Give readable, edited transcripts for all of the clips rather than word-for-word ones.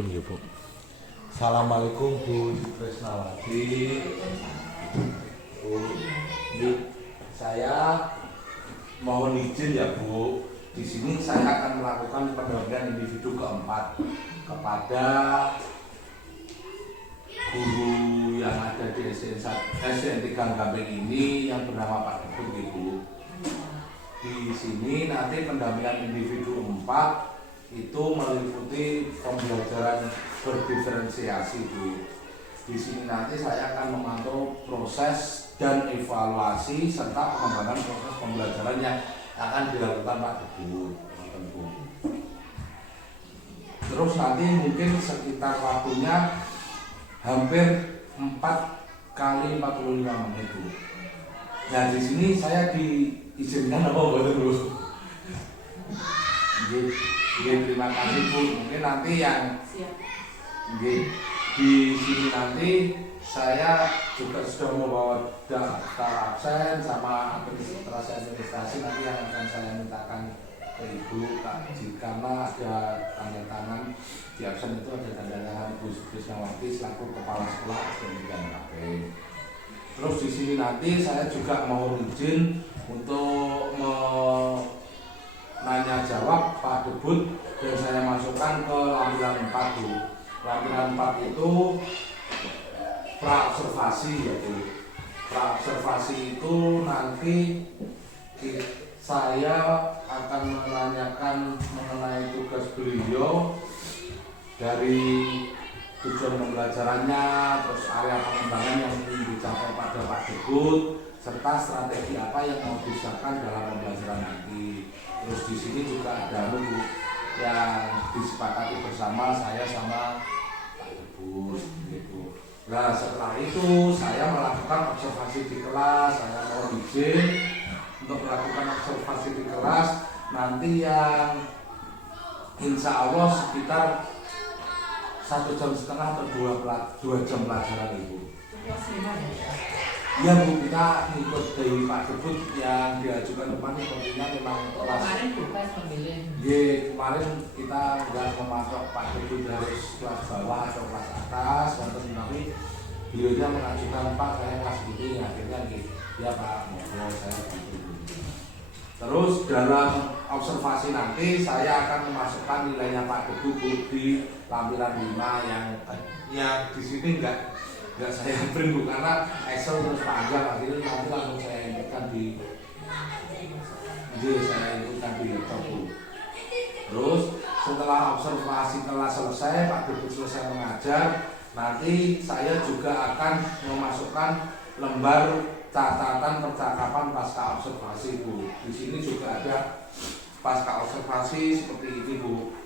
pun ya Bu. Assalamualaikum Bu Tresnawati. Bu, saya mohon izin ya Bu. Di sini saya akan melakukan pendampingan individu keempat kepada guru yang ada di SDN 3 Gamping ini yang bernama Pak Debut Ibu. Di sini nanti pendampingan individu 4 itu meliputi pembelajaran berdiferensiasi Bu. Di sini nanti saya akan memantau proses dan evaluasi serta pengembangan proses pembelajaran yang akan dilakukan Pak Debut. Terus nanti mungkin sekitar waktunya hampir 4 kali 45 menit Bu. Nah di sini saya diizinkan apa boleh Bu? Terima kasih Bu. Mungkin nanti yang di sini nanti saya juga sudah membawa daftar absen sama administrasi nanti yang akan saya mintakan ke Ibu Kak. Karena ada tanda tangan di absen itu ada tanda tangan Ibu Tresnawati selaku kepala sekolah SDN 3 Gamping. Terus di sini nanti saya juga mau izin untuk nanya jawab Pak Debut dan saya masukkan ke lampiran 4 Bu. Lampiran 4 itu praobservasi ya Bu. Praobservasi itu nanti saya akan menanyakan mengenai tugas beliau dari tujuan pembelajarannya, terus area pengembangan yang ingin dicapai pada Pak Debut, serta strategi apa yang mau disiapkan dalam pembelajaran nanti. Terus di sini juga ada yang disepakati bersama saya sama Pak Debut gitu. Nah setelah itu saya melakukan observasi di kelas, saya mau izin untuk melakukan observasi di kelas nanti yang insya Allah sekitar 1,5 jam atau 2 jam pelajaran Ibu. Ya Bu, kita ikut dari Pak Debut yang diajukan kemarin sepertinya memang kelas. Kemarin bukan pemilih. Kemarin kita nggak mematok Pak Debut harus kelas bawah atau kelas atas, tapi beliaunya mengajukan Pak saya kelas ini, akhirnya ya Pak, mau saya gitu. Terus dalam observasi nanti saya akan memasukkan nilainya Pak Debut di lampiran 5 yang di sini enggak saya print Bu karena Excel terus panjang, akhirnya nanti langsung saya inputkan di laptop Bu. Terus setelah observasi kelas selesai, Pak Debut selesai mengajar, nanti saya juga akan memasukkan lembar catatan percakapan pasca observasi Bu. Di sini juga ada pasca observasi seperti ini Bu.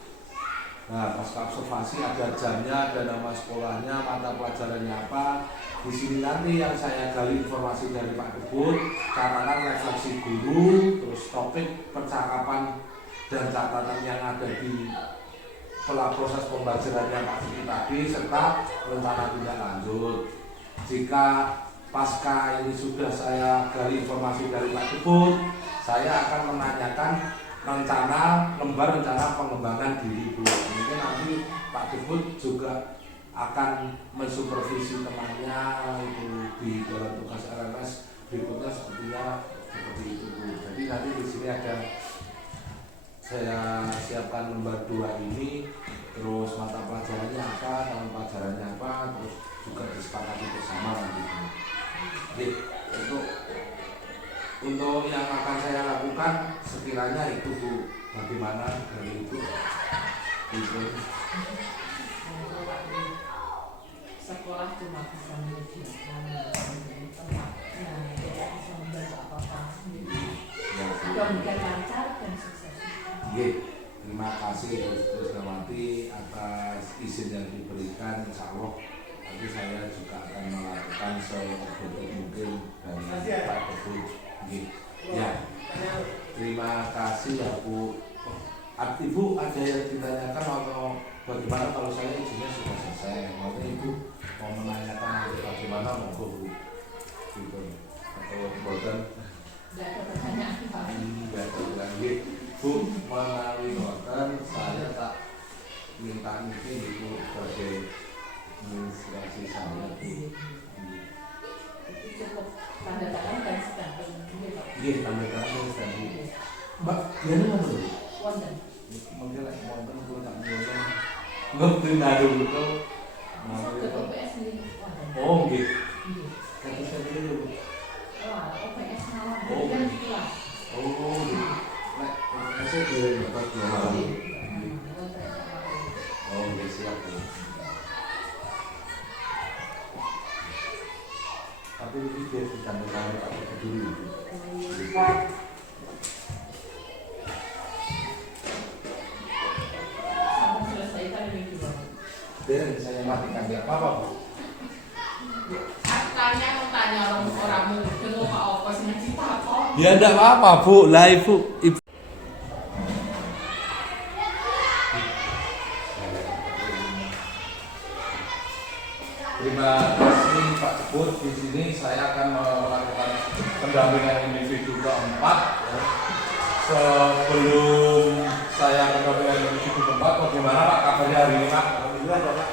Nah, pasca observasi ada jamnya, ada nama sekolahnya, mata pelajarannya apa. Di sini nanti yang saya gali informasi dari Pak Debut, catatan refleksi guru, terus topik percakapan dan catatan yang ada di proses pembelajarannya Pak Debut tadi, serta rencana tindak lanjut. Jika pasca ini sudah saya gali informasi dari Pak Debut, saya akan menanyakan lembar rencana pengembangan diri Bu. Mungkin nanti Pak Debut juga akan mensupervisi temannya itu di dalam tugas LMS berikutnya seperti itu Bu. Jadi nanti di sini ada saya siapkan lembar 2 ini, terus mata pelajarannya apa, tahun pelajarannya apa, terus juga disepakati bersama nanti Bu. Jadi untuk yang akan saya lakukan sekiranya itu Bu, bagaimana dari itu? Sekolah cuma bisa menyediakan tempatnya, tidak bisa membantu apa-apa sendiri. Mudah-mudahan lancar dan sukses. Terima kasih Bu Tresnawati atas izin yang diberikan. Insya Allah nanti saya juga akan melakukan sebaik mungkin dari Pak Debut. Ya, terima kasih ya Bu. Ibu ada yang ditanyakan atau bagaimana kalau saya izinnya sudah selesai? Maksudnya Ibu mau menanyakan bagaimana monggo Bu? Gitu. Atau bukan? Tidak ada pertanyaan Pak. Tidak ada lagi Bu, melalui hotel saya tak minta ini itu sebagai administrasi saya. Itu cukup tanda tangan dan stempel. Iya, tanda tangan dan stempel. Mbak, dia ini mana dulu? Wonten. Mungkin lah, wonten aku tak bilang. Ngerti nado itu. Ke OPS sendiri. Oh, gitu. Iya. Kata saya dulu. Wah, OPS malam. Oh, Kan kelas. Oh, gitu. Nek, saya di bapak 2 malam. Oh, iya siap ya. Tapi ini dia ditambah tangan Pak dulu. Sampai selesaikan ini juga. Dan saya matikan dia apa Bu? Mau tanya orang mungkin mau apa sih cerita apa? Ya enggak apa-apa Bu, lah Ibu. Terima kasih Pak Ceput. Di sini saya akan melakukan pendampingan individu keempat. Ya. Sebelum saya pendampingan individu keempat, bagaimana Pak kabarnya hari ini Pak? Alhamdulillah Pak.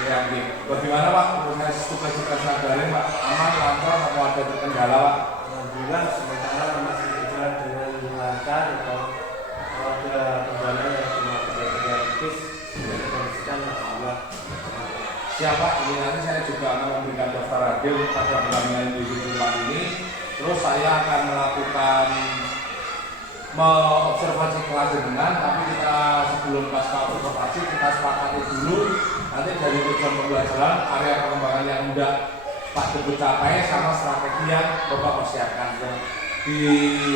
Siap. Bagaimana Pak proses tugas-tugas nagari Pak? Aman, lancar, atau ada terkendala Pak? Alhamdulillah sementara masih berjalan dengan lancar. Atau kalau ada kendala yang cuma kerja tipis sudah dikondisikan alhamdulillah. Siapa? Ini nanti saya juga akan memberikan daftar hadir pada pendampingan individu keempat ini. Terus saya akan melakukan mengobservasi kelas dengan, tapi kita sebelum pasca observasi kita sepakati dulu nanti dari tujuan pembelajaran, area pengembangan yang udah Pak Debut capai sama strategi yang Bapak persiapkan. Di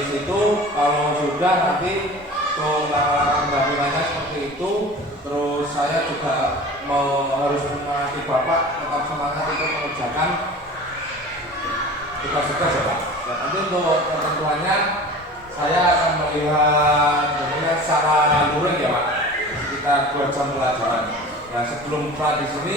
situ kalau sudah nanti langkah pendampingannya seperti itu, terus saya juga harus menyemangati Bapak tetap semangat untuk mengerjakan tugas-tugas ya Pak. Ya, nanti untuk ketentuannya saya akan melihat secara luring ya Pak, sekitar 2 jam pelajaran. Nah sebelum Pak di sini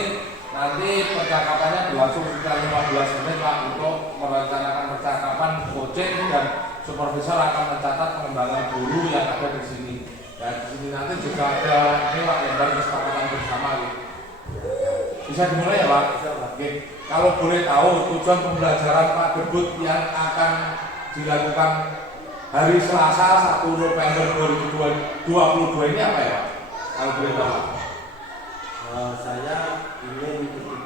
nanti percakapannya berlangsung sekitar 15 menit Pak untuk merencanakan percakapan coaching dan supervisor akan mencatat pengembangan guru yang ada di sini. Dan di sini nanti juga ada ini Pak lembar kesepakatan bersama gitu. Bisa dimulai ya Pak? Bisa Pak. Oke. Kalau boleh tahu tujuan pembelajaran Pak Debut yang akan dilakukan hari Selasa 1 November 2022 ini apa ya Pak? Kalau boleh tahu Pak? Saya ingin murid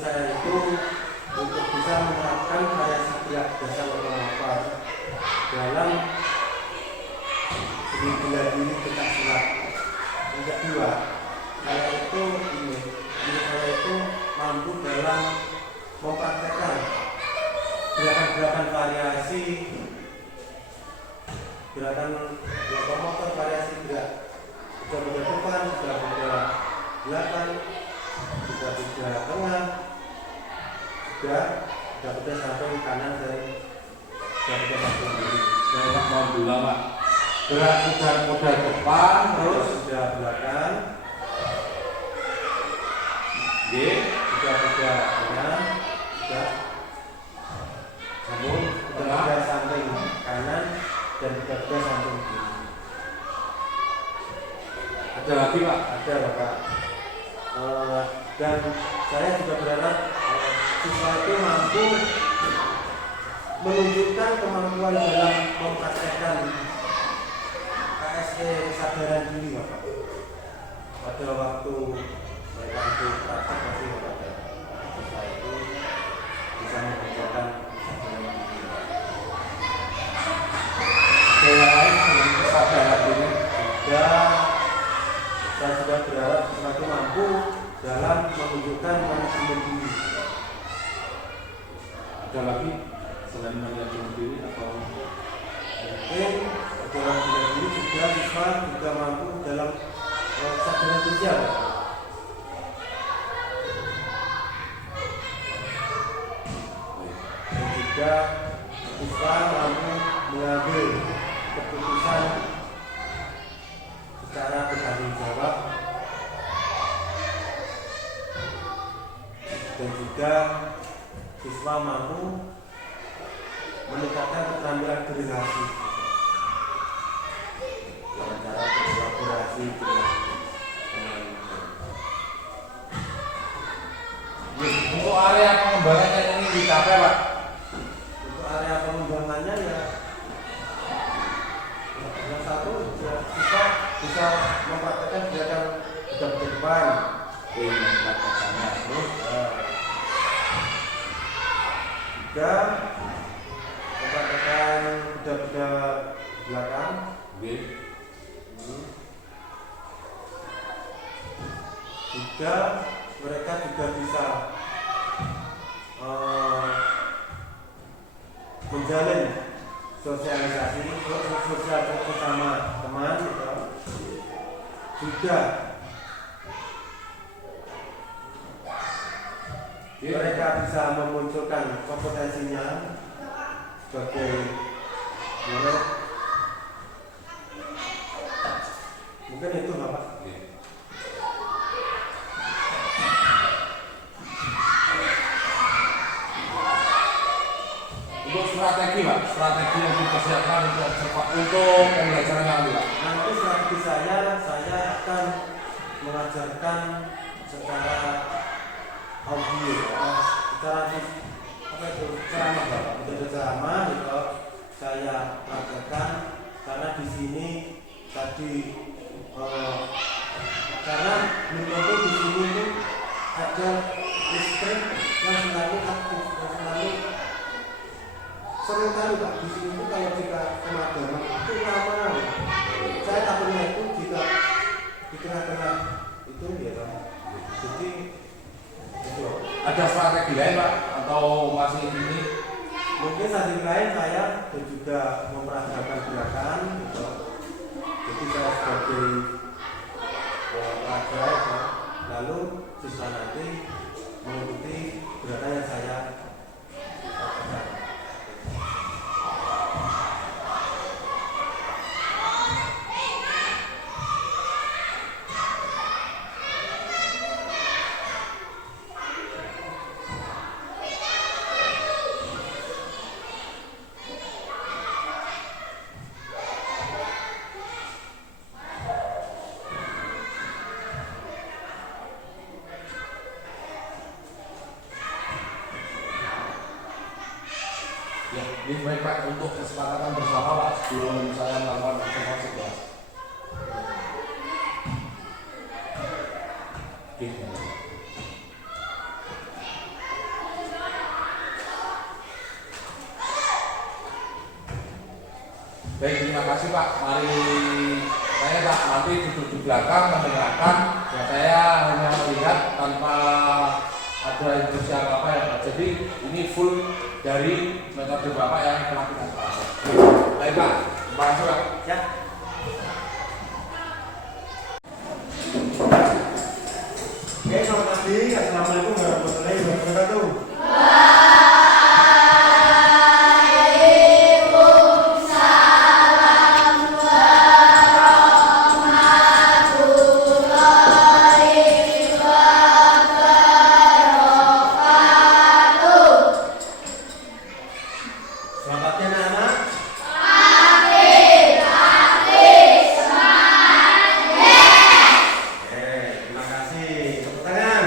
saya itu untuk bisa menerapkan variasi gerak dasar otomatis dalam segi bela diri pencak silat. Yang kedua, saya itu mampu dalam mempraktekkan gerakan-gerakan variasi gerakan lokomotor, variasi gerak kuda depan, kuda belakang, kuda tengah, kuda samping kanan dan kuda samping kiri. Saya Pak mau bilang Pak, gerak kuda depan, terus kuda belakang, kuda tengah, kuda samping kanan dan kuda samping kiri. ada lagi Pak? Ada Bapak. Dan saya juga berharap siswa itu mampu menunjukkan kemampuan dalam mempraktekkan KSE kesadaran diri Bapak. Pada waktu mereka itu praktek pasti Bapak, siswa itu bisa mengerjakan kesadaran diri. Ada yang lain selain kesadaran diri? Saya juga berharap siswa itu mampu dalam menunjukkan manajemen diri. Ada lagi selain manajemen diri atau Mungkin dalam bela diri juga siswa juga mampu dalam kesadaran sosial. Dan juga siswa mampu mengambil keputusan secara bertanggung jawab, dan juga siswa mampu meningkatkan keterampilan berrelasi. berkoordinasi dengan Untuk area pengembangannya ini dicapai Pak? untuk area pengembangannya ya yang satu ya bisa mempraktekkan kegiatan hidup ke depan. Mempraktekannya terus Juga mempraktekkan budak-budak belakang. Juga mereka juga bisa menjalin sosialisasi sosial bersama teman gitu. Juga mereka bisa memunculkan kompetensinya sebagai murid. Mungkin itu Bapak. Untuk strategi Pak, strategi yang dipersiapkan untuk pembelajaran yang lalu Pak. Nanti strategi saya akan mengajarkan secara audio, secara apa itu ceramah Bapak, metode ceramah gitu. Saya praktekkan karena di sini tadi karena menurut di sini itu ada listrik yang selalu aktif, yang selalu sering kali Pak di sini itu kalau jika pemadaman itu lama. Saya takutnya itu jika di tengah-tengah itu ya Pak. Jadi itu Ada strategi lain Pak atau masih ini? mungkin strategi lain saya juga memperagakan gerakan gitu. Jadi saya sebagai olahraga ya, lalu siswa nanti mengikuti gerakan yang saya lakukan. Ya, ini baik Pak untuk kesepakatan bersama Pak sebelum saya melakukan observasi kelas. Baik, terima kasih Pak. Mari saya Pak nanti duduk di belakang mendengarkan. Ya, saya hanya melihat tanpa ada instruksi apa ya Pak. Jadi ini full dari metode Bapak yang telah kita sepakati. Baik Pak, terima kasih Pak. Ya. Oke, selamat pagi. Assalamualaikum warahmatullahi wabarakatuh. Selamat pagi anak-anak. Terima kasih. Tepuk tangan.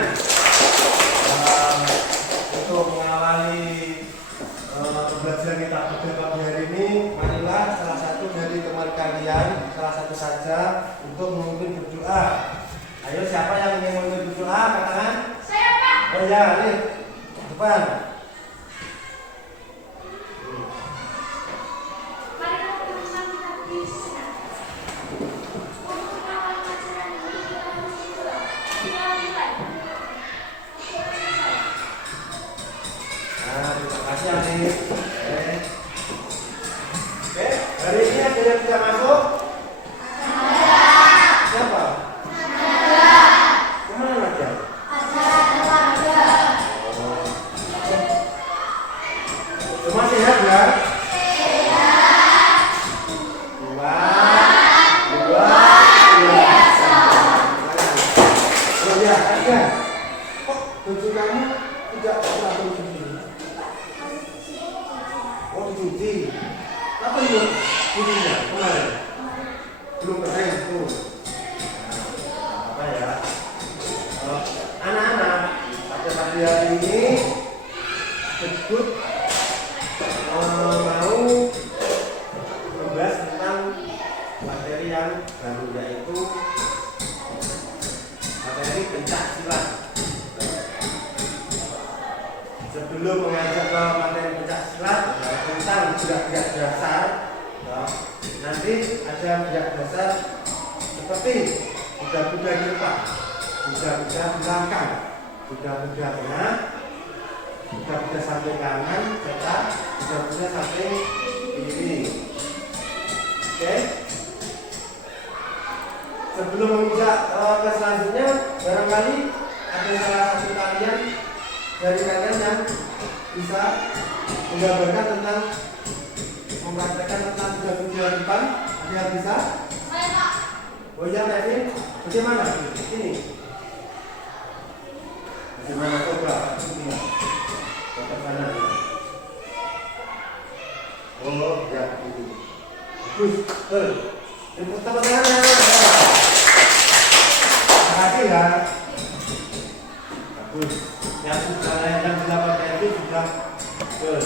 Untuk mengawali pembelajaran kita pada pagi hari ini, marilah salah satu dari teman kalian, salah satu saja untuk memimpin berdoa. Ayo, siapa yang ingin memimpin berdoa? Angkat tangan. Saya Pak. Oh ya, ini depan. Terima kasih Anik. Oke, hari ini ada yang tidak masuk? Siapa? Kemana aja? Semua sehat ya? Oh ya, ada. Kok baju kamu tidak pernah dicuci? Oh, dicuci. Apa itu? Cucinya kemarin? Belum kering tuh. materi hari ini disebut mau membahas tentang materi yang baru, yaitu materi pencak silat. Sebelum mengajak ke materi pencak silat tentang gerak-gerak dasar, nanti ada gerak dasar seperti kuda-kuda di depan, kuda-kuda belakang, kuda-kuda tengah, kuda-kuda samping kanan, serta kuda-kuda samping kiri. Oke. Sebelum menginjak ke selanjutnya, barangkali ada salah satu kalian dari kalian yang bisa menggambarkan tentang mempraktekkan tentang kuda-kuda depan. Ada yang bisa? Oh ya, Kevin, bagaimana? Ini bagaimana coba? Ini coba mana? Oh ya, ini bagus. Tepuk tangannya. Terima kasih ya. Bagus. Yang sudah pakai itu sudah betul.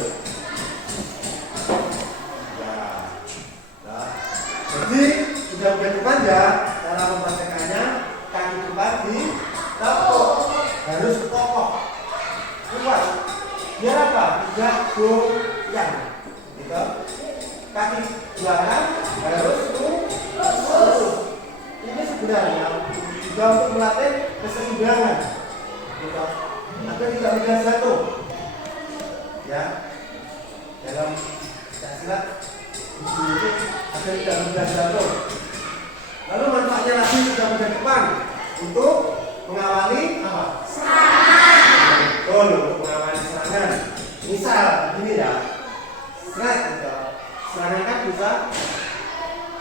Jadi sudah depan ya, cara mempraktekannya kaki depan di tepuk, harus kokoh, kuat. Biar apa? Tidak goyang, gitu. Kaki belakang harus lurus. Ini sebenarnya juga untuk melatih keseimbangan, gitu. Agar tidak mudah jatuh, ya. Dalam silat itu agar tidak mudah jatuh. Lalu manfaatnya lagi sudah mudah depan untuk mengawali apa? Serangan. Betul, untuk mengawali serangan. Misal begini ya, strike gitu. Serangan kan bisa.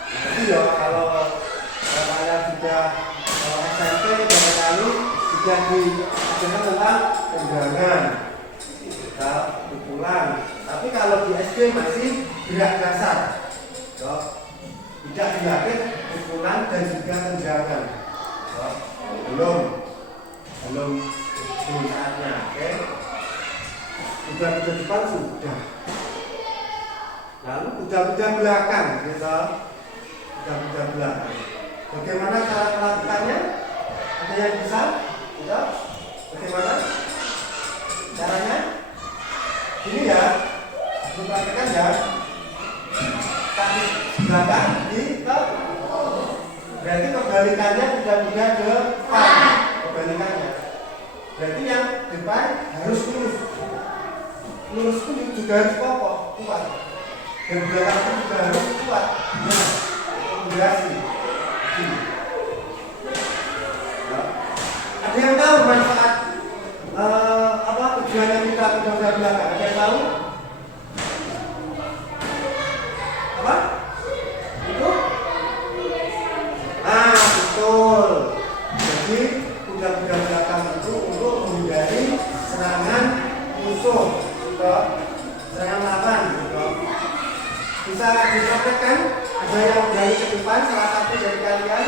Nanti ya kalau kalian sudah SMP beberapa kali sudah diajarkan tentang tendangan, pukulan. Tapi kalau di SD masih gerak dasar, tidak dilatih pukulan dan juga tendangan. Belum saatnya, oke? Kuda-kuda depan sudah. Lalu kuda-kuda belakang, gitu. Kuda-kuda belakang. Bagaimana cara melakukannya? Ada yang bisa? Gitu? Bagaimana caranya? Ini ya, diperhatikan ya. Kaki belakang di tepuk. Berarti kebalikannya kuda-kuda depan. Kebalikannya. Berarti yang depan harus lurus. Lurus pun juga harus kokoh, kuat. Dan belakang pun juga harus kuat. Nah, kombinasi. Ada yang tahu manfaat tujuannya kita kuda-kuda belakang? Ada yang tahu? Apa? Itu? Betul. Jadi kuda-kuda belakang itu untuk menghindari serangan musuh, serangan lawan. Bisa dipraktekkan? Ada yang dari ke depan, salah satu dari kalian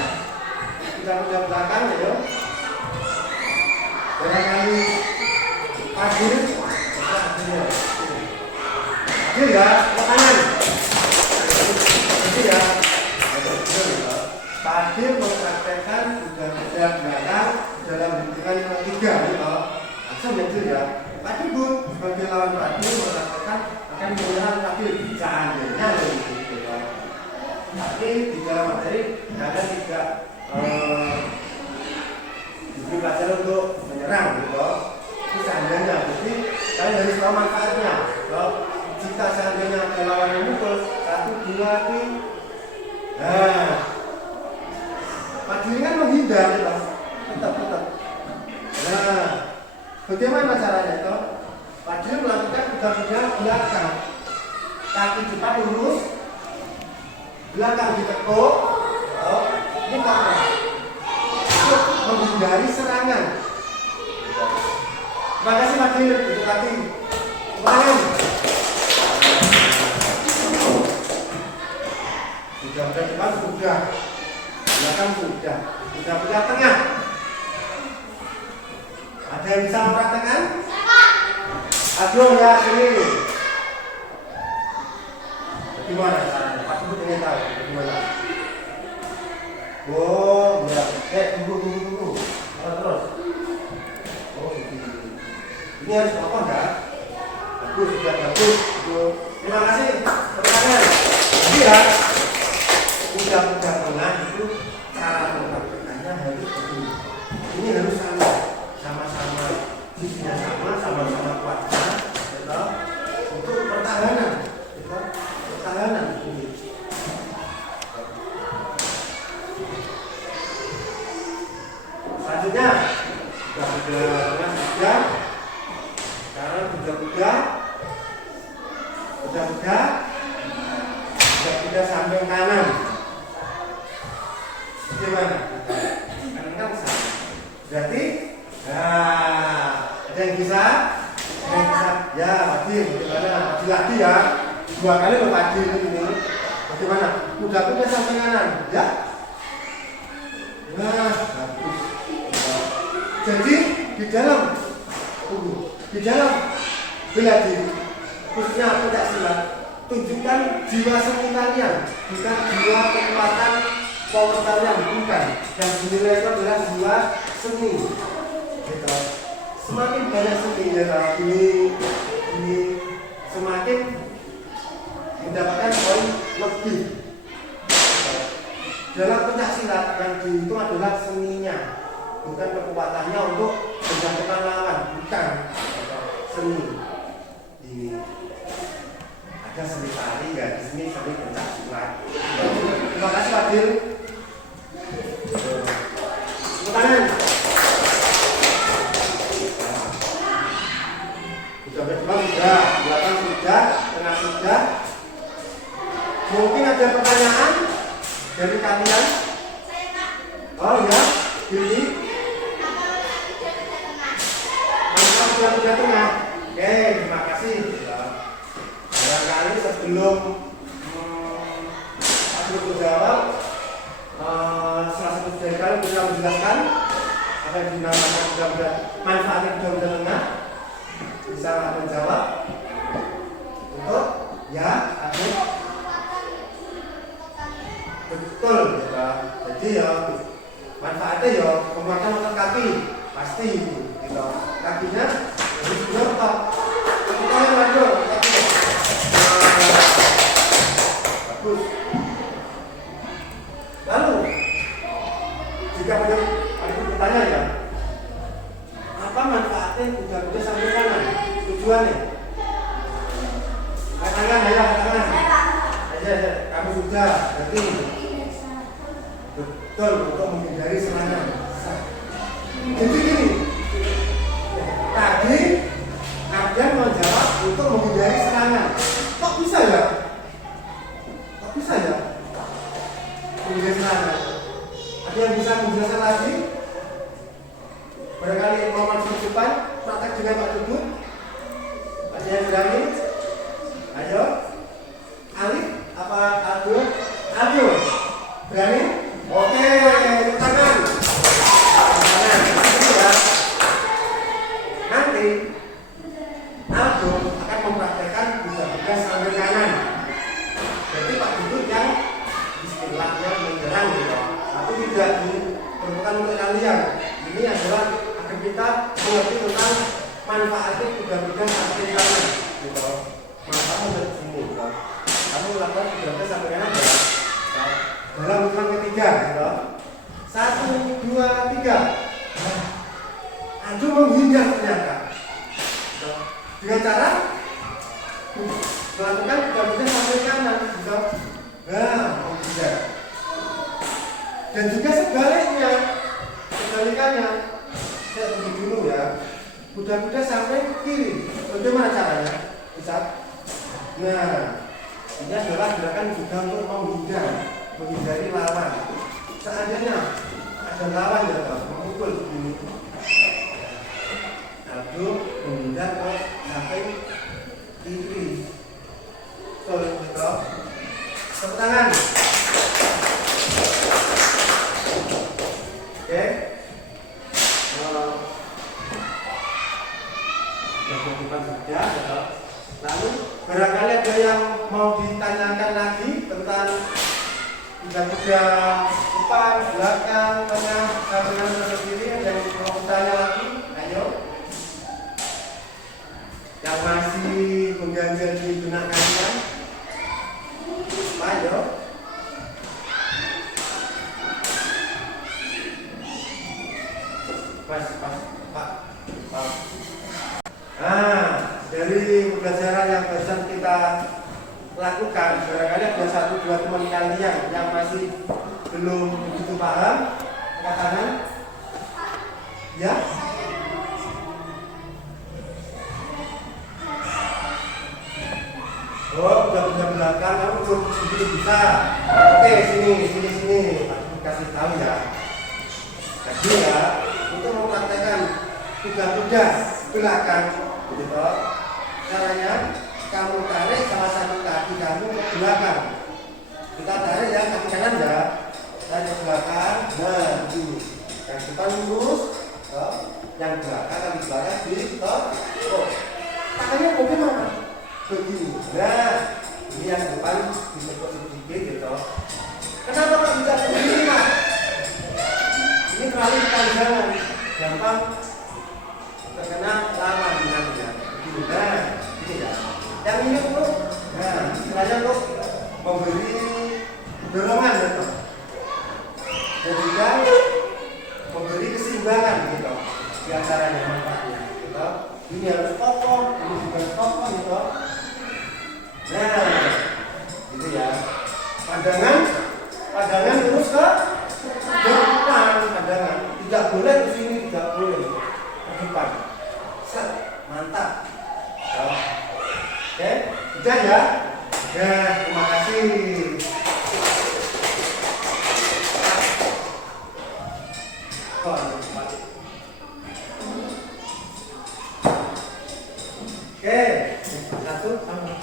kuda-kuda belakang, ya. Barangkali Adil ya, ke kanan. Jadi ya, Pak Adil mempraktekkan kuda-kuda belakang dalam hitungan yang ketiga, gitu. Langsung ya, Pak Adil sebagai lawan Pak Adil mempraktekkan akan menyerang Pak Adil seandainya gitu. Tapi di dalam materi ada tidak diberi pelajaran untuk menyerang, gitu. Ini seandainya, jadi kalian harus tahu manfaatnya. Jika seandainya ada lawan yang mukul 1, 2, 3, nah, Pak kan menghindar, gitu. Tetap. Nah, bagaimana caranya itu? Pak melakukan kuda-kuda belakang, kaki depan lurus, belakang ditekuk, ini kokoh, untuk menghindari serangan. Terima kasih Pak Dil, untuk kaki serangan. Kuda-kuda depan sudah, belakang sudah, kuda-kuda tengah. Ada yang bisa mempraktekkan? Aduh ya sini. Gimana caranya? Pak Ibu ingin tahu gimana? Oh, ya. Tunggu. Terus. Oh, ini harus apa enggak? Bagus, sudah bagus. Terima kasih. Tepuk tangan. Jadi ya, udah tengah itu cara mempraktekannya harus begini. Ini harus sama-sama visinya sama-sama kuatnya, gitu. Untuk pertahanan, gitu. Pertahanan ini. Selanjutnya, sudah. Sekarang sudah samping kanan. Gimana? Kanan kan sama. Berarti, ada yang bisa? Ya, Fadil, bagaimana? Fadil lagi ya. 2 kali loh Fadil ini. Bagaimana? Udah samping kanan, ya? Nah, bagus. Jadi di dalam bela diri, khususnya pencaksilat, tunjukkan jiwa seni kalian, bukan jiwa kekuatan power kalian, bukan. Yang dinilai itu adalah jiwa seni. Gitu. Semakin banyak seninya ini semakin mendapatkan poin lebih. Dalam pencaksilat yang itu adalah seninya, bukan kekuatannya untuk menjatuhkan lawan, bukan. Seni ini ada seni tari ya, di sini seni pencaksilat. Terima kasih Fadil. Tepuk tangan. Sudah, belakang sudah, tengah sudah. Mungkin ada pertanyaan dari kalian? Oh ya, Billy. Mantap, sudah tengah. Oke, terima kasih. Barangkali sebelum aku menjawab, salah satu dari kalian bisa menjelaskan apa yang dinamakan mudah-mudahan manfaatnya mudah-mudahan tengah. Bisa menjawab untuk ya, aku betul ya. Jadi ya manfaatnya ya penguatan otot kaki pasti gitu. Kakinya harus berotot. Kita yang lanjut kaki. Bagus. Lalu jika ada bertanya ya, apa manfaatnya kuda-kuda sampai kanan? Tujuannya? Katakan aja. Kamu sudah, berarti betul untuk menghindari serangan. Jadi gini, tadi ada menjawab untuk menghindari serangan. Kok bisa ya? Menghindari serangan. Ada yang bisa menjelaskan lagi? Barangkali mau masuk depan, praktek dengan Pak Duduk. Ada yang berani? Ayo. Alif apa Aldo? Aldo. Berani? Oke, tangan. Nanti Aldo akan mempraktekkan buka sambil kanan. Jadi Pak Duduk yang istilahnya menyerang gitu. Tapi tidak diperlukan untuk kalian. Ini adalah agar kita mengerti tentang manfaatnya kuda-kuda sampai kanan gitu. Manfaatnya dari sini gitu. Kamu melakukan kuda-kuda sampai kanan dalam hitungan ketiga gitu. 1, 2, 3. Aduh menghindar ternyata gitu. Dengan cara melakukan kuda-kuda sampai kanan gitu. Menghindar. Dan juga sebaliknya, kebalikannya, saya tunggu dulu ya. Kuda-kuda sampai ke kiri. Bagaimana caranya? Bisa? Nah, ini adalah gerakan juga untuk menghindari lawan. Seandainya ada lawan ya, memukul begini. Lalu menghindar ke sampai kiri. Betul. Tepuk tangan. Oke. jaga depan saja. Ya. Lalu barangkali ada yang mau ditanyakan lagi tentang kuda-kuda depan, belakang, tengah, kanan, sebelah kiri, ada yang mau bertanya lagi? Ayo. Yang masih mengganjal di benak kalian? Ayo. Pak. Dari pembelajaran yang barusan kita lakukan, barangkali ada 1-2 teman kalian yang masih belum begitu paham, angkat tangan. Ya? Oh, udah belakang, kamu belum begitu bisa. Oke, sini. Aku kasih tahu ya. Jadi ya, untuk mempraktekkan kuda-kuda belakang, gitu. Caranya kamu tarik salah satu kaki kamu ke belakang. Kita tarik yang kaki kanan ya, tarik ke belakang. Nah, ini yang depan lurus, yang belakang kaki belakang di oh, tangannya bagaimana? Begini. Nah, ini yang depan disebut sedikit gitu. Kenapa kok bisa begini, Pak? Ini terlalu kepanjangan, gampang terkena lama dengannya. Begini. Nah, ini ya. Yang ini untuk, nah, istilahnya untuk memberi dorongan gitu. Dan juga memberi keseimbangan gitu. Di antaranya manfaatnya. Gitu. Ini harus kokoh, ini juga harus kokoh gitu. Nah, gitu ya. Pandangan terus ke depan, pandangan. Tidak boleh ke sini, tidak boleh ke depan. Set, mantap. Oke, sudah ya. Ya, terima kasih. Oke, satu sama.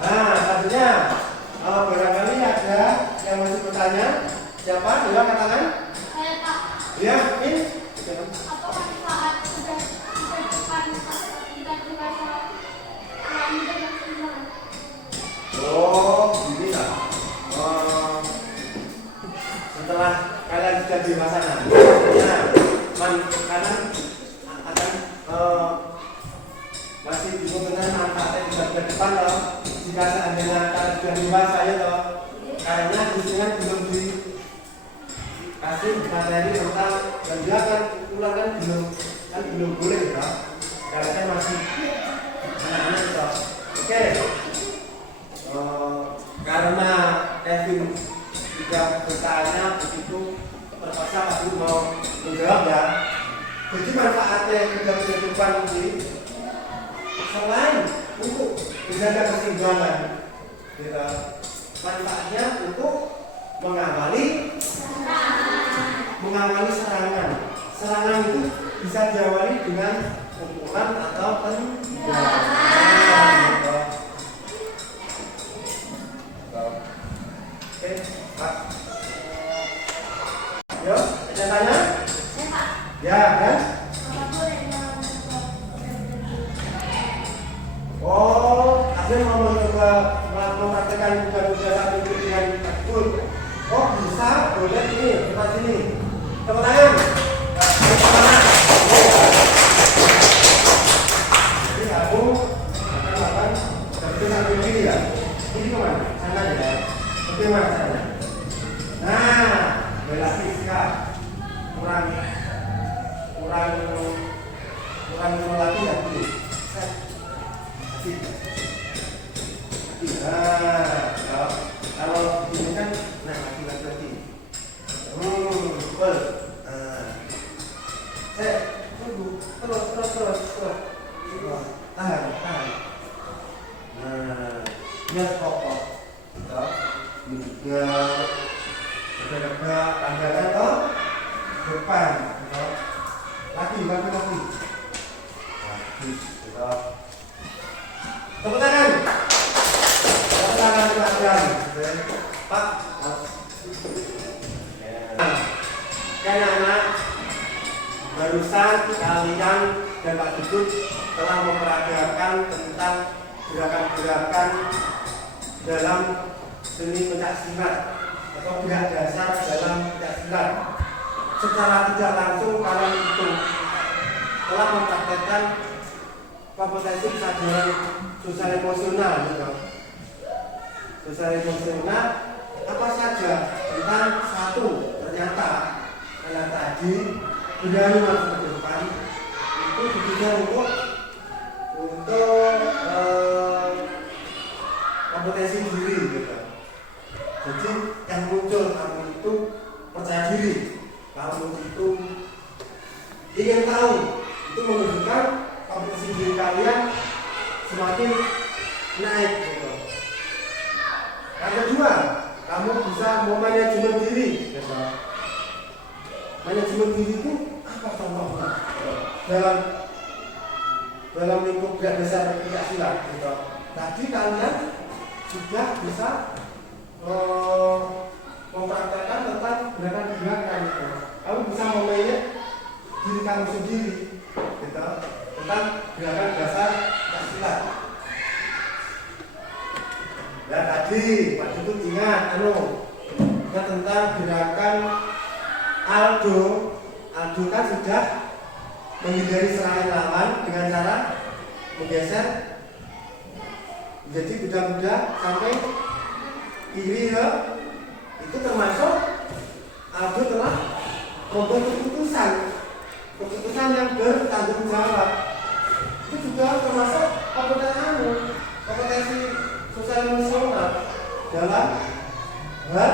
Nah, satunya, barangkali ada yang masih bertanya. Siapa? Bila katakan? Saya Pak. Ya, ini. Apakah saat sudah depan kita dewasa menjadi kesimbangan? Oh, gini lah. Setelah kalian sudah dewasa nanti, kanan akan masih bingung dengan manfaatnya bisa ke depan loh. Jika seandainya kalian sudah dewasa ya loh, karena khususnya belum dikasih materi tentang dan dia kan ulang kan belum boleh ya, karena masih anak-anak itu. Oke. Karena Kevin juga bertanya begitu terpaksa aku mau menjawab ya. Jadi manfaatnya kehidupan ini selain untuk menjaga keseimbangan, gitu. Manfaatnya untuk mengawali serangan. Serangan itu bisa diawali dengan pukulan atau tendangan. Gitu. Oke, Pak. Yo, ada tanya? Ya, kan? Oh, ada yang mau mencoba mempraktekkan kuda-kuda satu itu dengan takbir. Oh, bisa, boleh ini, tempat sini. Tepuk tangan. Jadi kamu akan makan takbir satu ini ya. Ini kemana? Sana ya. Bagaimana sana? Nah, bela fiska kurang lagi ya ini. Nah, kalau ini kan, nah lagi. Betul. Saya tunggu, terus. Tahan. Nah, biar kokoh. Juga ada pandangan ke depan, lagi. Tepuk tangan. Pak. Kan anak barusan kalian dan Pak Dudut telah memperagakan tentang gerakan-gerakan dalam seni pencaksilat atau gerak dasar dalam pencaksilat. Secara tidak langsung kalian itu telah mempraktekkan kompetensi kesadaran sosial emosional gitu. Sosial emosional apa saja tentang satu, ternyata yang tadi berani masuk ke depan itu tujuannya untuk kompetensi diri gitu. Jadi yang muncul kamu itu percaya diri, kamu itu ingin tahu, itu menunjukkan kompetensi diri kalian semakin naik gitu. Yang kedua, kamu bisa memanajemen diri gitu. Manajemen diri itu apa contohnya? Dalam lingkup gerak dasar pencaksilat gitu. Tadi kalian sudah bisa mempraktekkan tentang gerakan-gerakan gitu. Kamu bisa memanage diri kamu sendiri gitu, tentang gerakan dasar pencaksilat. Ya tadi Pak Dudut ingat tentang gerakan Aldo kan sudah menghindari serangan lawan dengan cara menggeser jadi kuda-kuda sampai kiri ya. Itu termasuk Aldo telah membuat keputusan yang bertanggung jawab. Itu juga termasuk kompetensi sosial emosional dalam hal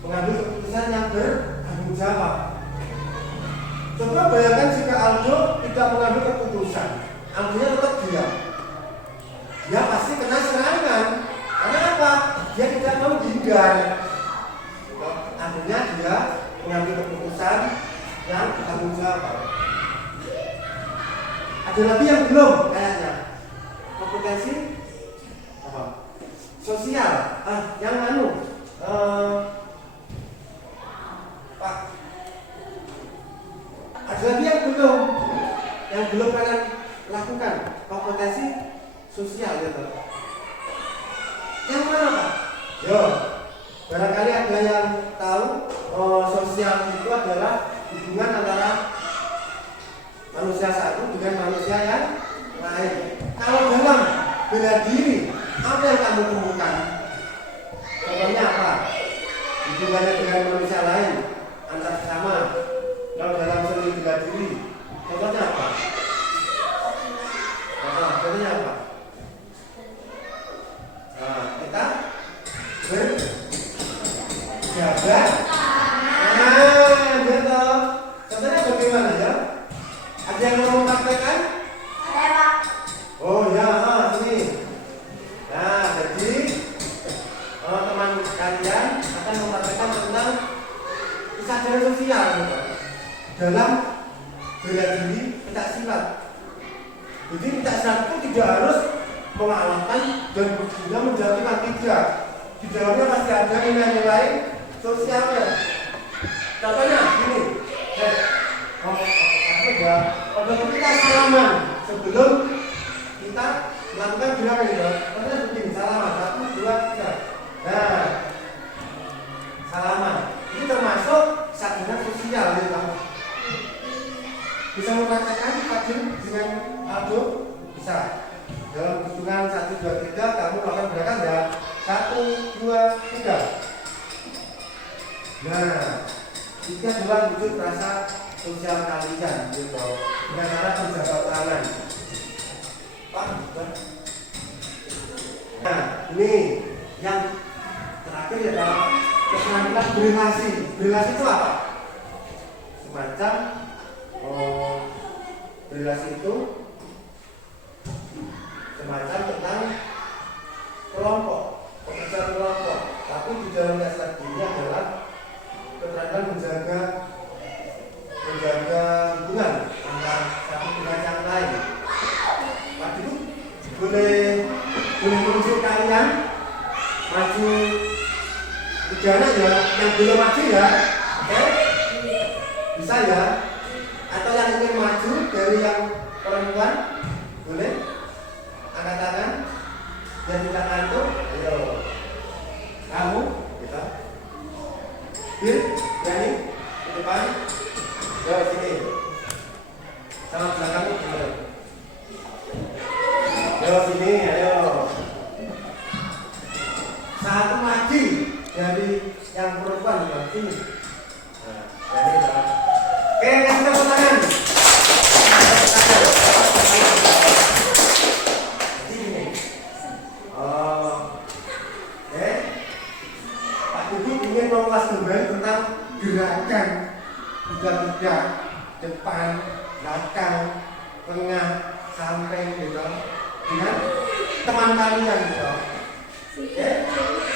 mengambil keputusan yang bertanggung jawab. Coba bayangkan jika Aldo tidak mengambil keputusan, Aldonya tetap diam. Dia pasti kena serangan. Karena apa? Dia tidak mau hindar. Akhirnya dia mengambil keputusan yang bertanggung jawab. Ada lagi yang belum kayaknya kompetensi apa? Sosial. Yang Pak. Ada lagi yang belum kalian lakukan kompetensi sosial gitu. Yang mana Pak? Yo, barangkali ada yang tahu sosial itu adalah hubungan antara manusia satu dengan manusia yang lain. Kalau dalam bela diri, apa yang kamu temukan? Contohnya apa? Hubungannya dengan manusia lain antar sesama. Kalau dalam seni bela diri, contohnya apa? Contohnya apa? Kita berjaga. Gitu. Contohnya bagaimana ya? Ada yang mau mempraktekkan? Ada Pak. Oh ya, sini. Nah, jadi teman kalian akan mempraktekkan tentang kesadaran sosial gitu. Dalam bela diri pencaksilat. Jadi pencaksilat itu tidak harus mengalahkan dan berguna menjatuhkan, tidak. Di dalamnya pasti ada nilai-nilai sosialnya. Contohnya gini, kita salaman sebelum kita melakukan gerakan itu. Contohnya begini, salaman 1, 2, 3. Nah, salaman ini termasuk kesadaran sosial gitu. Bisa mempraktekkan Fadil dengan Aldo? Bisa. Dalam hitungan 1, 2, 3 kamu akan gerakan ya. 1, 2, 3. Nah, ini adalah wujud rasa sosial kalian gitu. Dengan cara berjabat tangan. Pak, nah, ini yang terakhir adalah keterampilan berrelasi. Berrelasi itu apa? Semacam berrelasi itu semacam tentang kelompok, pekerjaan kelompok. Tapi di dalam dasar ini adalah keterampilan menjaga hubungan antara satu dengan yang lain. Pak itu boleh menunjuk kalian maju Ujana ya, yang belum maju ya, oke? Bisa ya? Atau perempuan? Boleh? Angkat tangan. Dan tidak ngantuk. Ayo. Kamu? Kita. Bil, berani? Di depan. Yo, sini. Sama belakang kamu. Yo, sini. Ayo. Satu lagi dari yang perempuan di sini. Nah, jadi oke, kasih tepuk tangan. Jadi gini. Oke. Pak Budi ingin mengulas kembali tentang gerakan kuda-kuda depan, belakang, tengah, samping gitu dengan teman kalian gitu. Oke.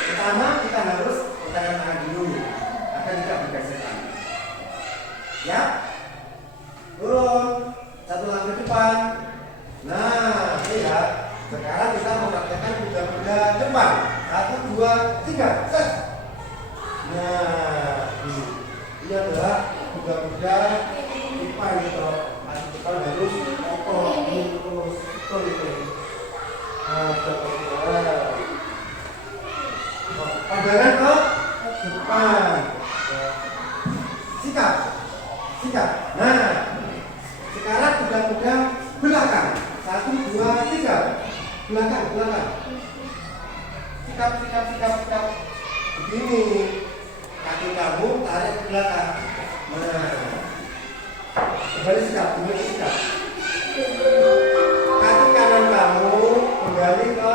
Pertama kita harus letakkan tangan dulu agar tidak bergesekan. Ya. Turun. Satu langkah depan. Nah, lihat. Sekarang kita mempraktekkan kuda-kuda depan. 1, 2, 3. Set. Nah, ini adalah kuda-kuda depan gitu. Masuk depan harus kokoh, terus itu. Nah, kuda-kuda. Pandangan ke depan. Sikap. Nah, sekarang kuda-kuda belakang. 1, 2, 3. Belakang. Sikap. Begini. Kaki kamu tarik ke belakang. Nah, kembali sikap. Kaki kanan kamu kembali ke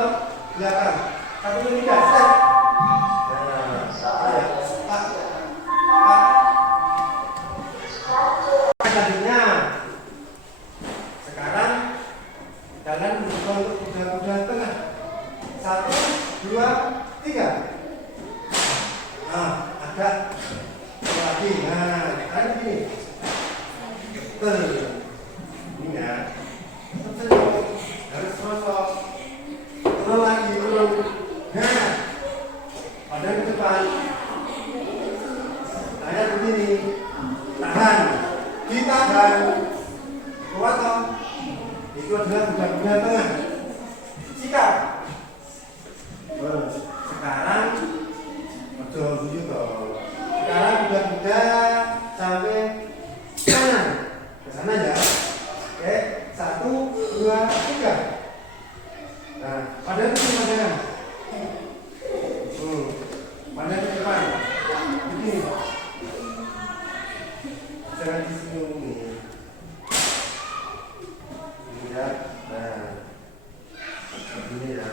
belakang. 1, 2, 3. Step. Tadinya sekarang kalian berusaha untuk kuda-kuda tengah. 1, 2, 3. Nah, agak lagi. Nah, kan begini. Betul. Ini ya. Betul. Harus sosok. Turun lagi. Nah, badan ke depan. Saya begini. Tahan. Ditahan. Kuat toh. Itu adalah kuda-kuda tengah. Sikap. Sekarang betul tujuh toh. Sekarang kuda-kuda sampai kanan. Ke sana ya. Oke, 1, 2, 3. Nah, badan ke depan. Badan ke depan. Begini. Jangan disinggungi. Ini ya. Nah. Ini ya.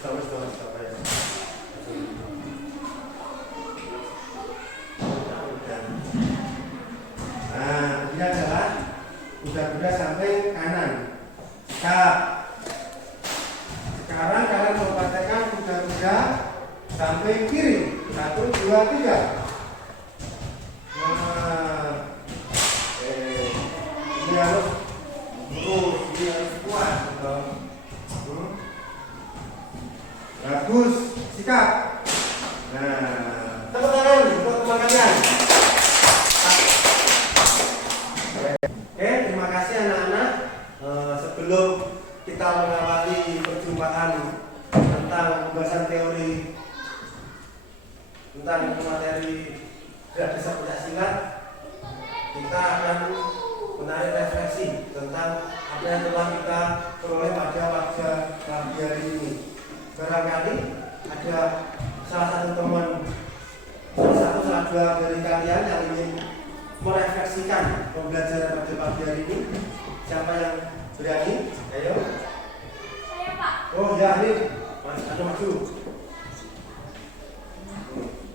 Stop ya. Nah, ini adalah kuda-kuda sampai kanan. Sikap. Sekarang kalian mempraktekkan kuda-kuda sampai kiri. 1, 2, 3. Ini harus lurus, ini harus kuat, betul. Bagus, sikap. Nah, tepuk tangan untuk teman kalian. Oke, terima kasih anak-anak. Sebelum kita mengawali perjumpaan tentang pembahasan teori tentang materi gerak desa pencaksilat, kita akan menarik refleksi tentang apa yang telah kita peroleh pada pagi hari ini. Barangkali ada salah dua dari kalian yang ingin merefleksikan pembelajaran pada pagi hari ini. Siapa yang berani? Ayo. Saya Pak. Oh ya, ini maju.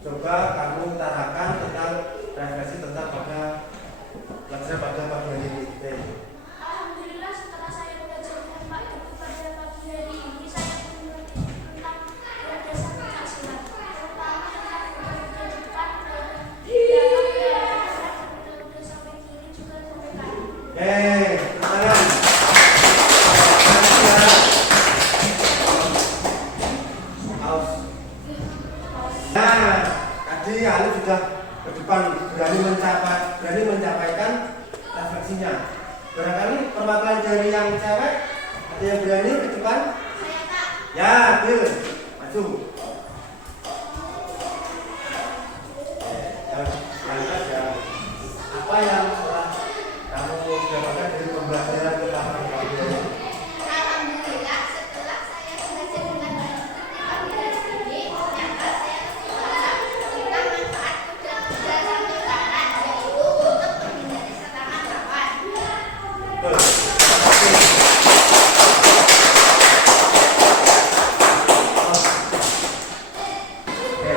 Coba kamu utarakan tentang refleksi tentang pada pelajaran pada pagi hari ini. Alhamdulillah setelah saya belajar dengan Pak Ibu pada pagi hari ini, saya mengerti tentang gerak desa pencaksilat, terutama tentang kuda-kuda depan, kuda-kuda sampai kiri juga sampai kanan. Tangan. Nah, tadi Alif sudah ke depan berani mencapaikan refleksi presentasinya. Barangkali perwakilan dari yang cewek ada yang berani ke depan? Saya Kak. Ya, Bil, maju. Lantas ya, apa yang telah kamu dapatkan dari pembelajaran pertama kali? Alhamdulillah setelah saya belajar dengan baik di pagi hari ini, ternyata saya lebih paham tentang manfaat kuda sambil jalan, yaitu untuk menghindari serangan lawan. Betul. Terima kasih. Oke,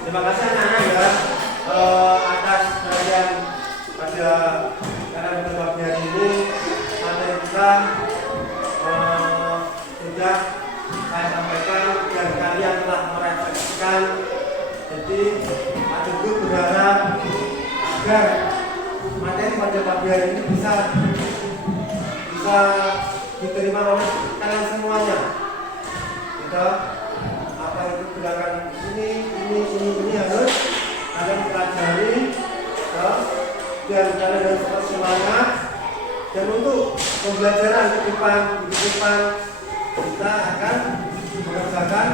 terima kasih anak-anak ya atas perhatian pada karena berbagi hari ini materi kita sudah saya sampaikan dan kalian telah merefleksikan. Jadi Pak Teguh berharap agar materi pada pagi hari ini bisa diterima oleh kalian semuanya. Kita apa itu gerakan ini harus kalian pelajari ya, dan kalian harus tetap semangat. Dan untuk pembelajaran ke depan kita akan mengerjakan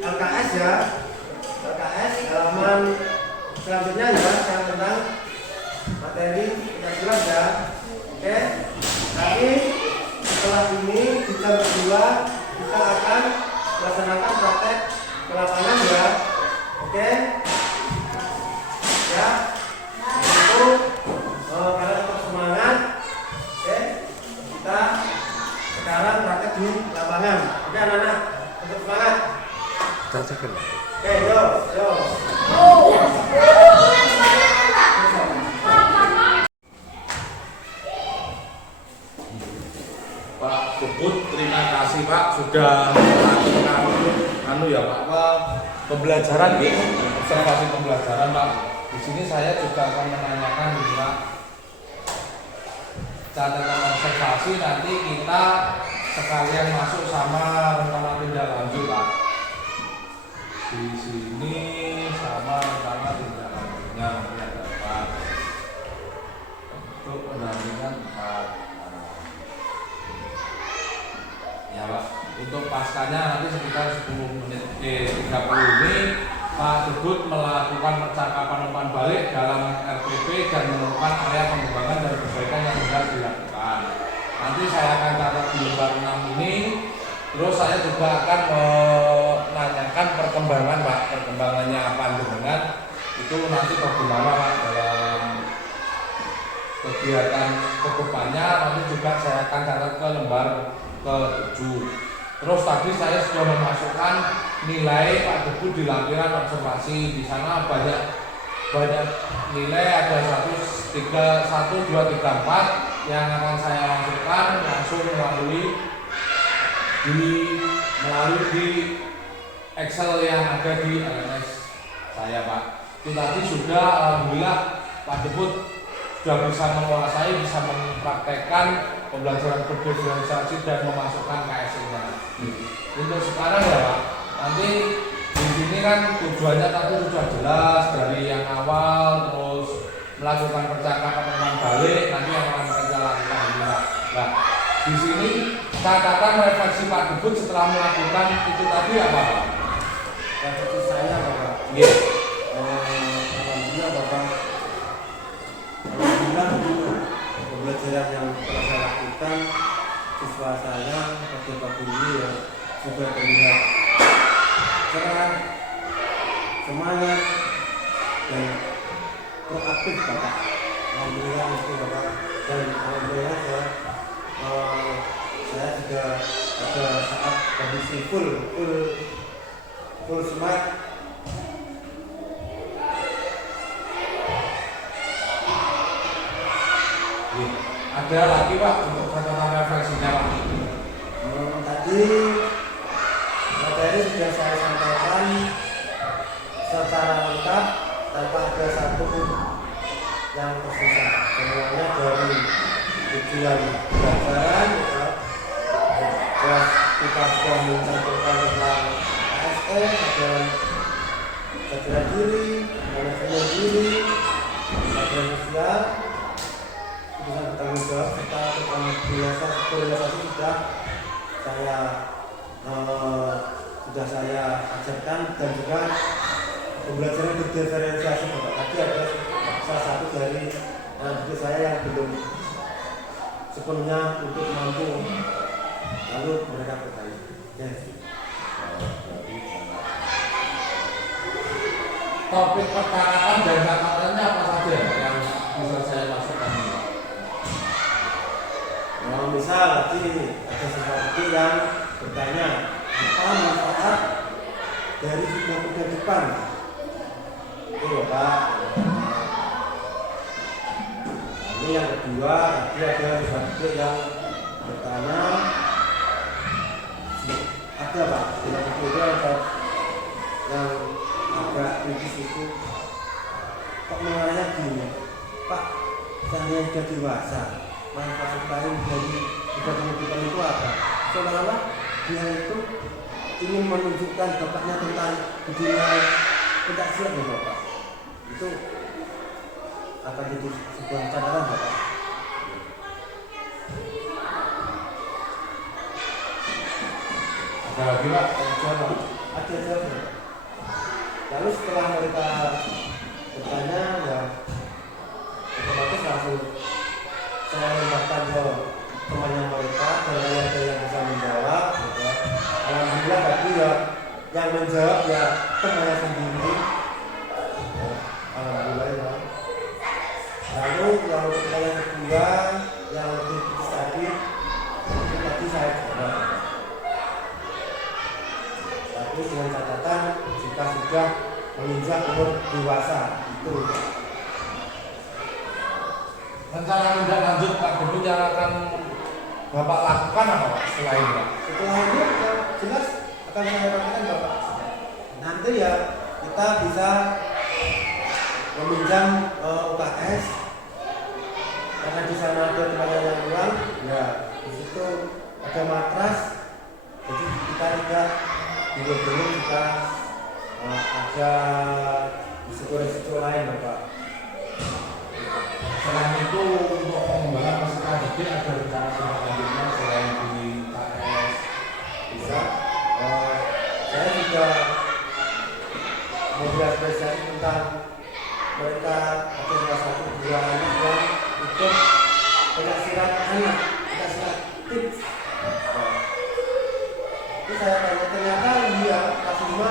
LKS ya, LKS halaman selanjutnya ya, yang tentang materi pencaksilat ya. Oke, tapi setelah ini di jam kedua kita akan melaksanakan praktek ke lapangan ya. Oke ya, untuk kalian tetap semangat. Oke, kita sekarang praktek di lapangan. Oke anak-anak, tetap semangat. Oke, yo. Pak Kebut, terima kasih Pak sudah melakukan ya Pak pembelajaran ini, observasi pembelajaran Pak. Di sini saya juga akan menanyakan nih Pak, catatan observasi nanti kita sekalian masuk sama rencana tindak lanjut Pak. Di sini sama rencana tindak lanjutnya mungkin ada Pak untuk pendampingan Pak. Ya Pak, untuk paskanya nanti sekitar 10 menit 30 ini Pak Teguh melakukan percakapan umpan balik dalam RPP dan menemukan area pengembangan dan perbaikan yang harus dilakukan. Nanti saya akan catat di lembar 6 ini. Terus saya juga akan menanyakan perkembangan Pak, perkembangannya apa dengan itu nanti bagaimana Pak dalam kegiatan kedepannya. Nanti juga saya akan catat ke lembar ke-7. Terus tadi saya sudah memasukkan nilai Pak Teguh di lampiran observasi. Di sana banyak nilai, ada 1, 2, 3, 4 yang akan saya masukkan langsung melalui di Excel yang ada di LMS saya Pak. Itu tadi sudah alhamdulillah Pak Teguh sudah bisa menguasai, bisa mempraktekkan pembelajaran berdifferensiasi dan memasukkan KSI-nya. Untuk sekarang ya Pak, nanti di sini kan tujuannya tadi sudah jelas dari yang awal, terus melakukan percakapan umpan balik, nanti yang akan kita lakukan ini Pak. Nah, di sini catatan refleksi Pak Teguh setelah melakukan itu tadi apa Pak? Refleksi saya Bapak. Iya. Alhamdulillah Bapak. Alhamdulillah untuk pembelajaran yang telah saya lakukan, siswa saya pagi-pagi ini ya sudah terlihat cerah, semangat dan proaktif Bapak. Alhamdulillah itu Bapak, dan alhamdulillah saya juga pada saat kondisi full semangat. Ada lagi Pak untuk catatan refleksinya Pak. Tadi materi sudah saya sampaikan secara lengkap tanpa ada satu yang tersisa. Semuanya dari tujuan pelajaran ya. Terus kita sudah mencantumkan tentang ASN, kesadaran diri, manajemen diri, kesadaran sosial, bisa bertanggung jawab serta berorganisasi sudah saya ajarkan, dan juga pembelajaran berdiferensiasi Bapak. Tadi ada salah satu dari anak saya yang belum sepenuhnya untuk mampu, lalu mereka bertanya. Topik percakapan dan kata-katanya apa saja yang bisa saya masukkan ini? Misal tadi ada seperti yang bertanya, apa manfaat dari kuda depan? Itu Bapak. Ini yang kedua, tadi ada seperti yang bertanya, ada Pak, yang kedua ada yang agak kritis itu, kok mengarahnya gini, Pak, saya sudah dewasa, manfaat lain dari kuda depan itu apa? Seolah-olah dia itu ingin menunjukkan bapaknya tentang dunia pencaksilat ya Bapak. Itu akan jadi sebuah catatan Bapak. Ada lagi Pak? Ada jawabnya. Lalu setelah mereka bertanya, ya otomatis langsung saya lembahkan ke temannya mereka, dan ada yang bisa menjawab. Ya. Alhamdulillah tadi ya yang menjawab ya temannya sendiri. Ya, alhamdulillah ya. Lalu yang pertanyaan kedua yang lebih kritis tadi, itu tadi saya jawab. Tapi dengan catatan jika sudah menginjak umur dewasa itu. Rencana tindak lanjut Pak Gubernur yang akan Bapak lakukan apa Pak setelah ini Pak? Setelah ini ya, jelas akan saya lakukan Bapak. Nanti ya kita bisa meminjam UKS, karena di sana ada tenaga yang kurang, ya di situ ada matras, jadi kita tidak dulu kita ada risiko-risiko lain Bapak. Selain itu untuk pengembangan peserta didik ada rencana tindak lanjutnya selain di KS? Bisa. Saya juga mengapresiasi tentang mereka, ada salah satu dua anak yang ikut pencaksilat anak, pencaksilat tips. Itu saya tanya, ternyata iya Pak Suma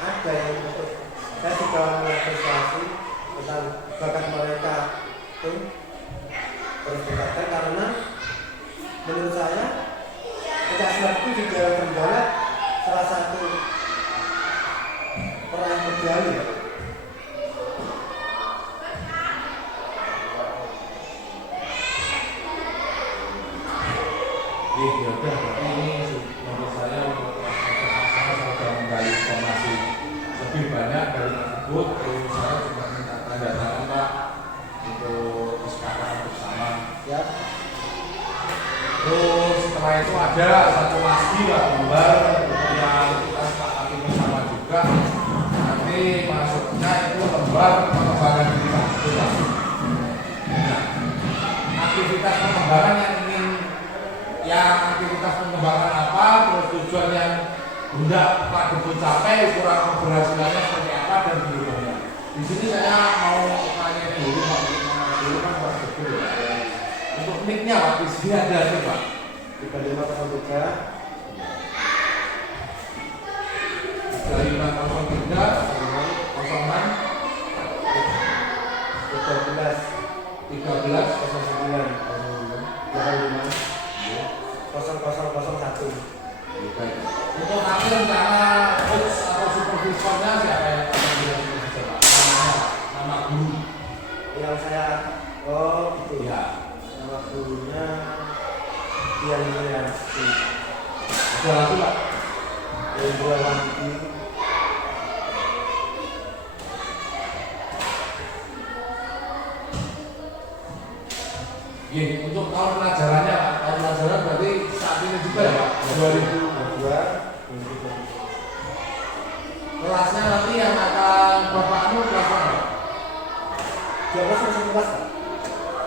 ada yang ikut. Saya juga mengapresiasi tentang bakat mereka itu terus dikatakan, karena menurut saya pencaksilat itu juga tergolong salah satu peran medali. Ya udah, berarti ini menurut saya untuk saya sudah menggali informasi lebih banyak dari tersebut. Terus saya juga minta tanda tangan Pak untuk kesepakatan bersama. Ya. Terus setelah itu ada satu lagi Pak gambar yang kita sepakati bersama juga. Nanti masuknya itu lembar pengembangan diri Pak. Nah, aktivitas pengembangan aktivitas pengembangan apa, terus tujuan yang hendak Pak Gubernur capai, ukuran keberhasilannya seperti apa, dan berikutnya. Di sini saya mau tanya dulu Pak, dulu kan Pak Gubernur ya. Untuk nicknya Pak, di sini ada nih Pak. 35 Untuk nanti rencana coach atau supervisornya siapa yang akan dilakukan Pak? Nama guru yang saya gitu ya. Nama gurunya Dian Yulianti. Ada lagi Pak? Indra Wanti. Untuk tahun pelajarannya Pak, tahun pelajaran berarti saat ini juga ya Pak? 2022. Kelasnya nanti yang akan Bapak kelas berapa? 12 masih kelas Pak?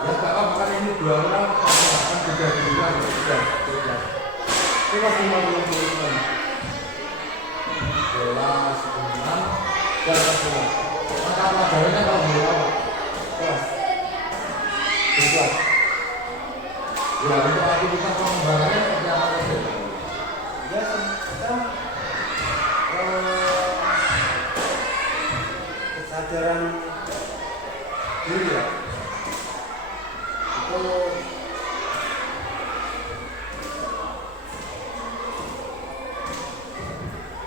Ya Bapak bukan ini 12 akan sudah di luar sudah. Itu masih 50 teman. 11, 6, dan 11. Maka pelajarannya kalau boleh apa? Kelas. Kelas. Ya, untuk aktivitas pengembangannya seperti apa saja? Ya, kita kesadaran diri ya. Itu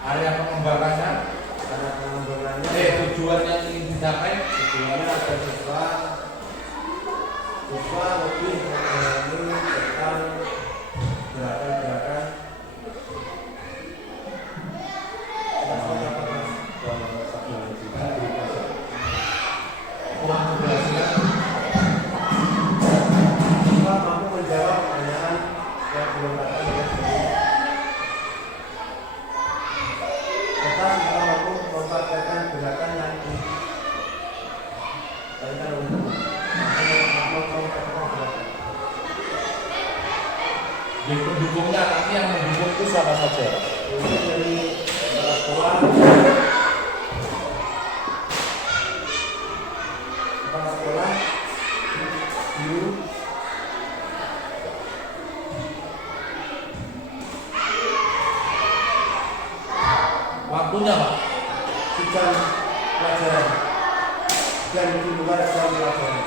area pengembangannya, ada pengembangannya. tujuan yang ingin dicapai. Tujuannya ada siswa lebih memahami tentang gerakan-gerakan siswa mampu menjawab pertanyaan yang belum datang dengan sendiri. Serta siswa mampu mempraktekkan gerakan yang dilakukan oleh teman. Di pendukungnya nanti yang mendukung itu siapa saja? Ini dari kepala sekolah, guru, Waktunya Pak? jam pelajaran dan di luar jam pelajaran.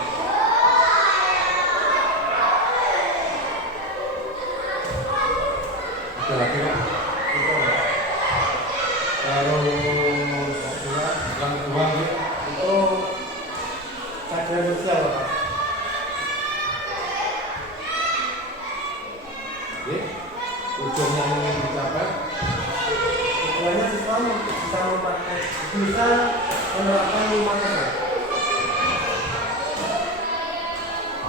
Ada lagi Pak? Itu Kalau kedua, yang kedua gitu. itu kajian sosial Pak. Oke. Tujuan yang ingin dicapai. Tujuannya siswa bisa menerapkan 5 S.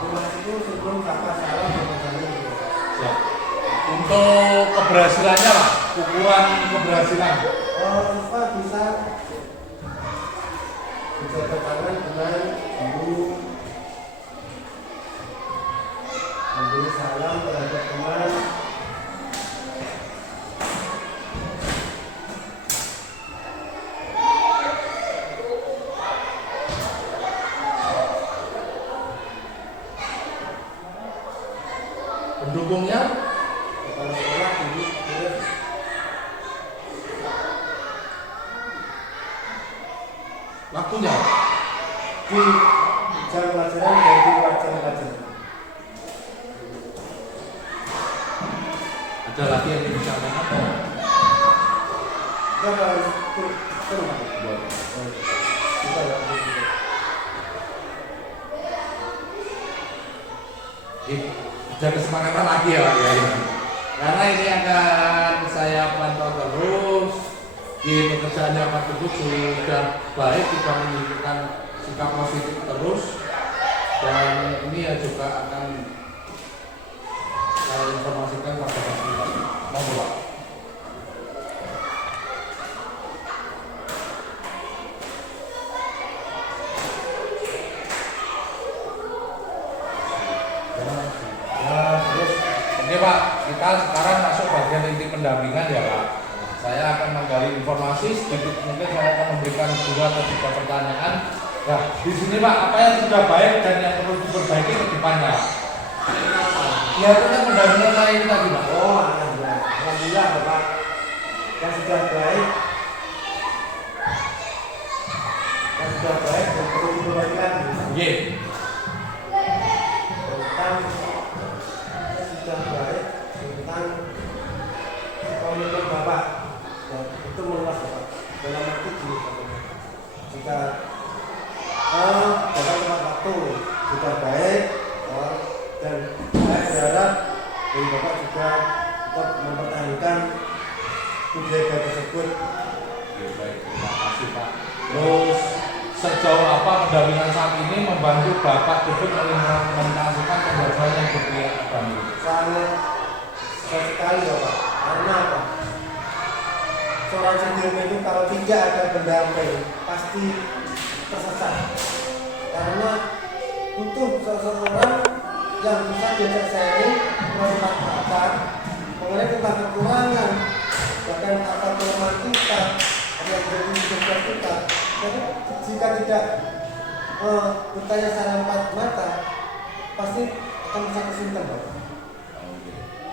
5 itu sebelum sapa salam berpesan. Siap. Untuk keberhasilannya Pak, ukuran keberhasilan. Siswa bisa berjabat tangan dengan guru, memberi salam terhadap teman, Pendukungnya kepala sekolah, guru, murid. waktunya Di jam pelajaran dan di luar jam pelajaran. ada lagi yang ingin disampaikan. Kita harus terus Buat kita harus ada kesepakatan lagi ya Pak ya. Karena ini akan saya pantau terus di pekerjaannya Pak Teguh sudah baik, sudah menunjukkan sikap positif terus, dan ini ya juga akan saya informasikan kepada Pak Teguh. Monggo Pak. Oke Pak, kita sekarang masuk bagian inti pendampingan ya Pak. Saya akan menggali informasi sedikit, mungkin saya akan memberikan 2 atau 3 pertanyaan. Nah, di sini Pak, apa yang sudah baik dan yang perlu diperbaiki ke depannya? Kelihatannya pendampingan saya ini tadi Pak. alhamdulillah Bapak yang sudah baik dan perlu diperbaiki Oke. tentang sudah baik tentang komitmen Bapak dan itu meluas Bapak dalam arti gini Bapak. Jika dalam tepat waktu sudah baik dan saya berharap dari Bapak juga tetap mempertahankan budaya tersebut. Oke, baik, terima kasih Pak. Terus sejauh apa pendampingan saat ini membantu Bapak Teguh mengimplementasikan pembelajaran yang berpihak agama? Sangat sekali Bapak, karena apa? Seorang sendiri itu kalau tidak ada pendamping pasti tersesat, karena butuh seseorang yang bisa diajak sharing memanfaatkan mengenai tentang kekurangan bahkan apa kelemahan kita yang jadi tugas kita. Jadi jika tidak bertanya secara empat mata pasti akan bisa kesulitan, Pak. Oke.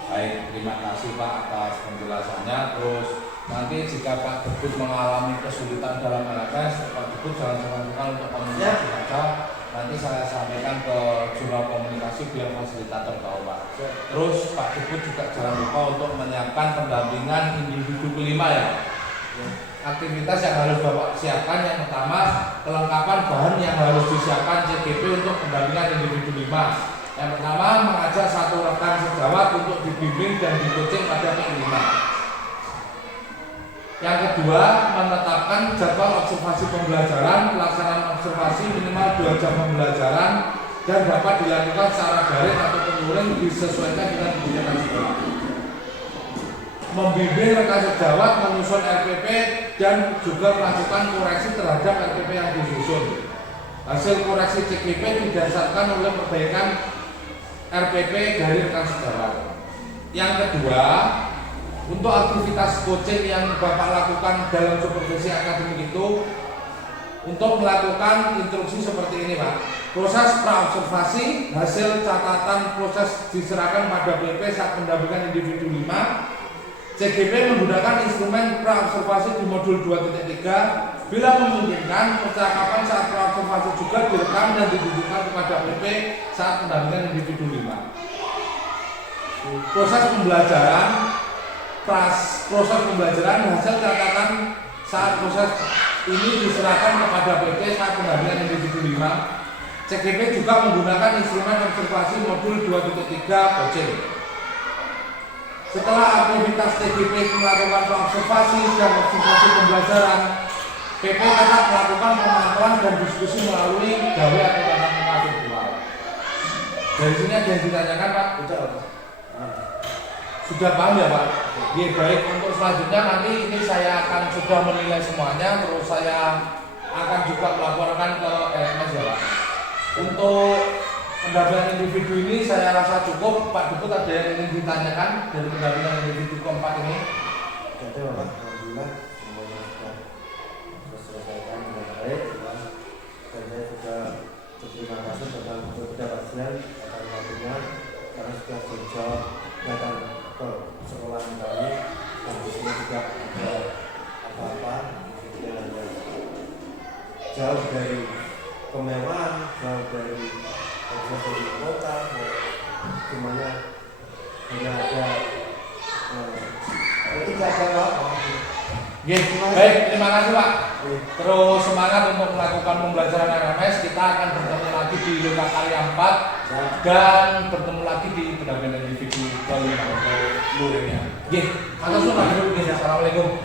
Baik, terima kasih Pak atas penjelasannya. Terus nanti jika Pak Teguh mengalami kesulitan dalam LMS, Pak Teguh jangan sungkan-sungkan untuk komunikasi saja. Nanti saya sampaikan ke jurnal komunikasi biar fasilitator tahu Pak. Terus Pak Teguh juga jangan lupa untuk menyiapkan pendampingan individu kelima ya. Aktivitas yang harus Bapak siapkan yang pertama kelengkapan bahan yang harus disiapkan CGP untuk pendampingan individu 5. Yang pertama mengajak satu rekan sejawat untuk dibimbing dan di-coaching pada P5. Yang kedua menetapkan jadwal observasi pembelajaran, pelaksanaan observasi minimal 2 jam pembelajaran dan dapat dilakukan secara daring atau luring disesuaikan dengan kebutuhan sekolah. Membimbing rekan sejawat menyusun RPP dan juga melakukan koreksi terhadap RPP yang disusun. Hasil koreksi CGP didasarkan oleh perbaikan RPP dari rekan sejawat. Yang kedua, untuk aktivitas coaching yang Bapak lakukan dalam supervisi akademik itu untuk melakukan instruksi seperti ini Pak. Proses praobservasi, hasil catatan proses diserahkan pada PP saat pendampingan individu 5. CGP menggunakan instrumen praobservasi di modul 2.3. Bila memungkinkan, percakapan saat praobservasi juga direkam dan ditujukan kepada PP saat pendampingan individu 5. Proses pembelajaran hasil catatan saat proses ini diserahkan kepada PP saat pendampingan individu 5. CGP juga menggunakan instrumen observasi modul 2.3 coaching. Setelah aktivitas TGP melakukan observasi dan observasi pembelajaran, PP tetap melakukan pemantauan dan diskusi melalui gawe atau tatap muka virtual. Dari sini ada yang ditanyakan Pak? Sudah paham ya Pak? Ya, baik, untuk selanjutnya nanti ini saya akan sudah menilai semuanya, terus saya akan juga melaporkan ke LMS ya Pak. Untuk pendampingan individu ini saya rasa cukup. Pak Dukut ada yang ingin ditanyakan dari pendampingan individu keempat ini? Jadi Bapak, alhamdulillah semuanya sudah terselesaikan dengan baik. Dan saya juga berterima kasih kepada kepastian akan waktunya karena sudah berjauh datang ke sekolah kami dan di sini juga ada apa-apa yang jauh dari kemewahan, jauh dari kota, semuanya hanya ada tidak ada apa-apa. Baik, terima kasih Pak. Terus semangat untuk melakukan pembelajaran RMS. Kita akan bertemu lagi di Lokakarya 4 dan bertemu lagi di pendampingan individu kelima untuk luringnya. Assalamualaikum.